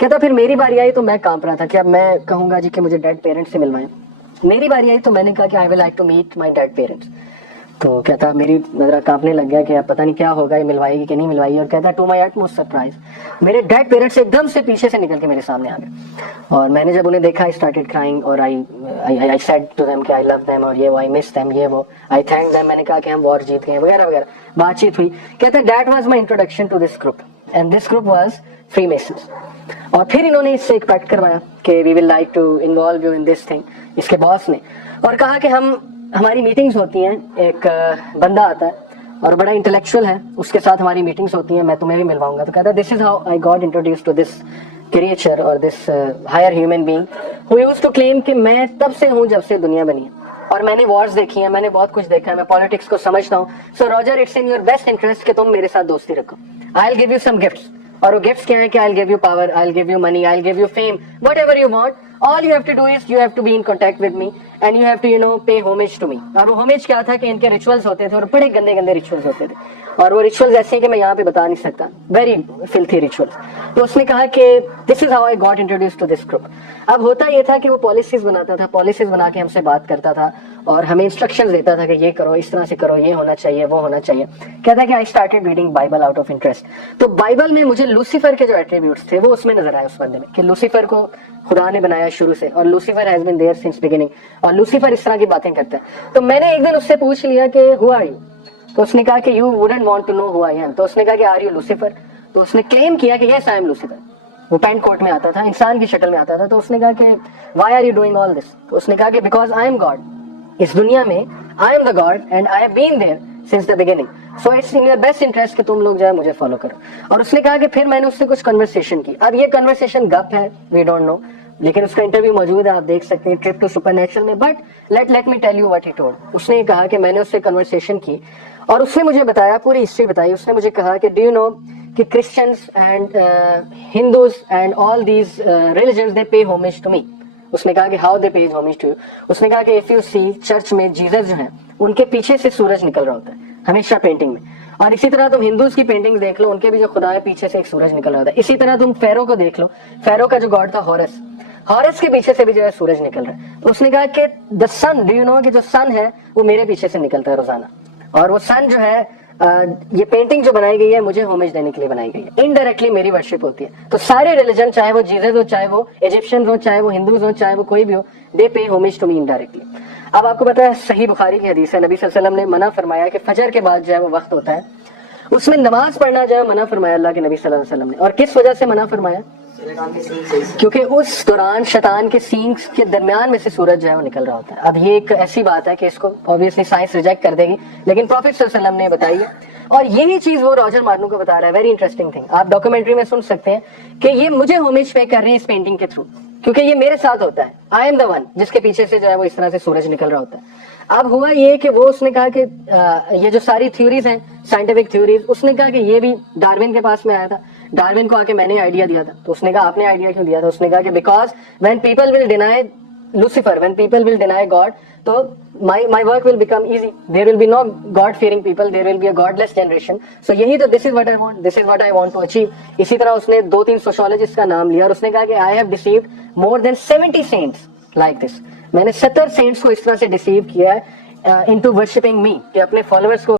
कहता फिर मेरी बारी आई तो मैं कांप रहा था कि अब मैं कहूंगा जी कि मुझे डेड पेरेंट्स से मिलवाएं। मेरी बारी आई तो मैंने कहा कि I will like to meet my dead parents. तो कहता मेरी नजरा कांपने लग गया कि अब पता नहीं क्या होगा, ये मिलवाएगी कि नहीं मिलवाएगी। और कहता टू माय अटमोस्ट सरप्राइज मेरे डेड पेरेंट्स एकदम से पीछे से निकल के मेरे सामने आ गए। और मैंने जब उन्हें देखा आई स्टार्टेड क्राइंग और आई सेड टू देम कि आई लव देम और ये वो, आई मिस देम, ये वो, आई थैंक देम। मैंने कहा कि हम वॉर जीत गए वगैरह वगैरह, बातचीत हुई। कहते that was my introduction to this group and this group was Freemasons. और फिर इन्होंने इससे एक पैक्ट करवाया कि we will like to involve you in this thing, इसके बॉस ने। और कहा कि हमारी मीटिंग्स होती हैं, एक बंदा आता है और बड़ा इंटेलेक्चुअल है, उसके साथ हमारी मीटिंग्स होती हैं, मैं तुम्हें भी मिलवाऊंगा। तो कहता है this is how I got introduced to this creature और this higher human being who used to claim कि मैं तब से हूं जब से दुनिया बनी है और मैंने वॉर्स देखी है, मैंने बहुत कुछ देखा है, मैं पॉलिटिक्स को समझता हूँ। So Roger it's in your best interest कि तुम मेरे साथ दोस्ती रखो। I will give you some gifts. और वो गिफ्ट्स क्या है कि I will give you power, I will give you money, I will give you fame, whatever you want. All you have to do is you have to be in contact with me and you have to pay homage to me। और वो homage क्या था कि इनके rituals होते थे और बड़े गंदे गंदे रिचुअल्स होते थे और वो रिचुअल्स ऐसे हैं कि मैं यहाँ पे बता नहीं सकता, वेरी फिल्थी रिचुअल्स। तो उसने कहा कि this is how I got introduced to this group. अब होता ये था कि वो पॉलिसीज बनाता था, पॉलिसीज बना के हमसे बात करता था और हमें इंस्ट्रक्शंस देता था कि ये करो, इस तरह से करो, ये होना चाहिए, वो होना चाहिए। कहता है कि I started reading Bible out of interest. तो बाइबल में मुझे लूसीफर के जो एट्रीब्यूट्स थे वो उसमें नजर आए उस बंदे में कि लूसीफर को खुदा ने बनाया शुरू से और Lucifer has been there since beginning और लूसीफर इस तरह की बातें करता है। तो मैंने एक दिन उससे पूछ लिया कि हु आर यू। तो उसने कहा कि you wouldn't want to know who I am. तो उसने कहा कि आर यू लूसीफर। तो उसने क्लेम किया कि यस आई एम लूसीफर। वो पैंट कोट में आता था, इंसान की शक्ल में आता था। तो उसने कहा कि why are you doing all this. तो उसने कहा कि बिकॉज आई एम गॉड, इस दुनिया में I am the god and I have been there since the beginning, so it's in your best interest कि तुम लोग जो है मुझे फॉलो करो। और उसने कहा कि फिर मैंने उससे कुछ कन्वर्सेशन की। अब ये कन्वर्सेशन गप है, वी डोंट नो, लेकिन उसका इंटरव्यू मौजूद है, आप देख सकते हैं ट्रिप टू सुपरनेचुरल में। But let me tell you what he told. उसने कहा कि मैंने उससे कन्वर्सेशन की और उसने मुझे बताया, पूरी हिस्ट्री बताई। उसने मुझे कहा कि डू यू नो कि Christians and Hindus and all these religions they pay homage to me. उसने कहा कि how they pay homage to you. उसने कहा कि इफ यू सी चर्च में जीसस जो है उनके पीछे से सूरज निकल रहा होता है हमेशा पेंटिंग में। और इसी तरह तुम हिंदूज की पेंटिंग देख लो, उनके भी जो खुदा है पीछे से एक सूरज निकल रहा होता है। इसी तरह तुम फेरो को देख लो, फेरो का जो गॉड था हॉरस, हॉरस के पीछे से भी जो है सूरज निकल रहा है। तो उसने कहा कि the son, do you know कि जो सन है वो मेरे पीछे से निकलता है रोजाना। और वो सन जो है ये पेंटिंग जो बनाई गई है मुझे होमेज देने के लिए बनाई गई है, इनडायरेक्टली मेरी वर्शिप होती है। तो सारे रिलीजन, चाहे वो जीसस हो, चाहे वो इजिप्शियन हो, चाहे वो हिंदूज हो, चाहे वो कोई भी हो, दे pay homage to me indirectly. अब आपको पता है सही बुखारी की हदीस है, नबी सल्लल्लाहु अलैहि वसल्लम ने मना फरमाया कि फजर के बाद जो है वो वक्त होता है, उसमें नमाज पढ़ना जो है मना फरमाया अल्लाह के नबी सल्लल्लाहु अलैहि वसल्लम ने। और किस वजह से मना फरमाया? क्योंकि उस दौरान शैतान के सींग के दरमियान में से सूरज जो है वो निकल रहा होता है। अब ये एक ऐसी बात है कि इसको ऑब्वियसली साइंस रिजेक्ट कर देगी, लेकिन प्रॉफिट सल्लल्लाहु अलैहि वसल्लम ने बताई है। और यही चीज वो रॉजर मार्नो को बता रहा है। वेरी इंटरेस्टिंग थिंग, आप डॉक्यूमेंट्री में सुन सकते हैं कि ये मुझे होमेज पे कर रहे हैं इस पेंटिंग के थ्रू, क्योंकि ये मेरे साथ होता है। आई एम द वन जिसके पीछे से जो है वो इस तरह से सूरज निकल रहा होता है। अब हुआ ये कि वो उसने कहा कि ये जो सारी थ्योरीज हैं, साइंटिफिक थ्योरीज, उसने कहा कि ये भी डार्विन के पास में आया था। डार्विन को आके मैंने आइडिया दिया था। तो उसने कहा आपने आइडिया क्यों दिया था? उसने कहा कि because when people will deny Lucifer, when people will deny God, तो my work will become easy. There will be no God fearing people, there will be a godless generation. So यही तो this is what I want, this is what I want to achieve. इसी तरह उसने 2-3 sociologist का नाम लिया और उसने कहा कि I have deceived more than 70 saints like this. मैंने 70 सेंट्स को इस तरह से डिसीव किया है into worshipping me, कि अपने फॉलोअर्स को